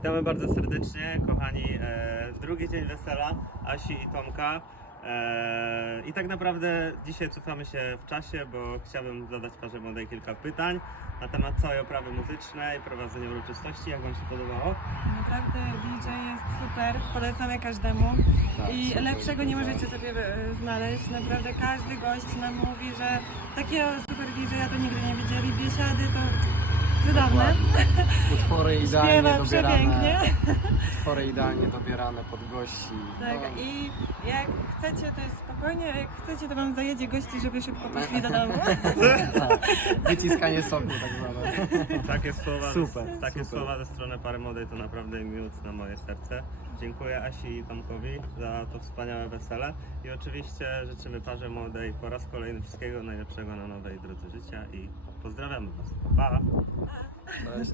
Witamy bardzo serdecznie, kochani, e, w drugi dzień wesela Asi i Tomka. E, I tak naprawdę dzisiaj cofamy się w czasie, bo chciałbym zadać parze młodej kilka pytań na temat całej oprawy muzycznej, prowadzenia uroczystości. Jak Wam się podobało? Naprawdę DJ jest super, polecamy każdemu Tak, i super, lepszego nie możecie sobie e, znaleźć. Naprawdę każdy gość nam mówi, że takiego super DJ-a to nigdy nie widzieli. Biesiady to cudowne. Utwory idealnie Śpiewa dobierane. przepięknie. Utwory idealnie dobierane pod gości. Tak, No, i jak chcecie, to jest spokojnie, a jak chcecie, to wam zajedzie gości, żeby szybko poszli do domu. tak. Wyciskanie soku tak zwane. Takie słowa, Super, takie super. słowa ze strony pary młodej to naprawdę miód na moje serce. Dziękuję Asi i Tomkowi za to wspaniałe wesele i oczywiście życzymy parze młodej po raz kolejny wszystkiego najlepszego na nowej drodze życia i pozdrawiamy Was. Pa! Cześć.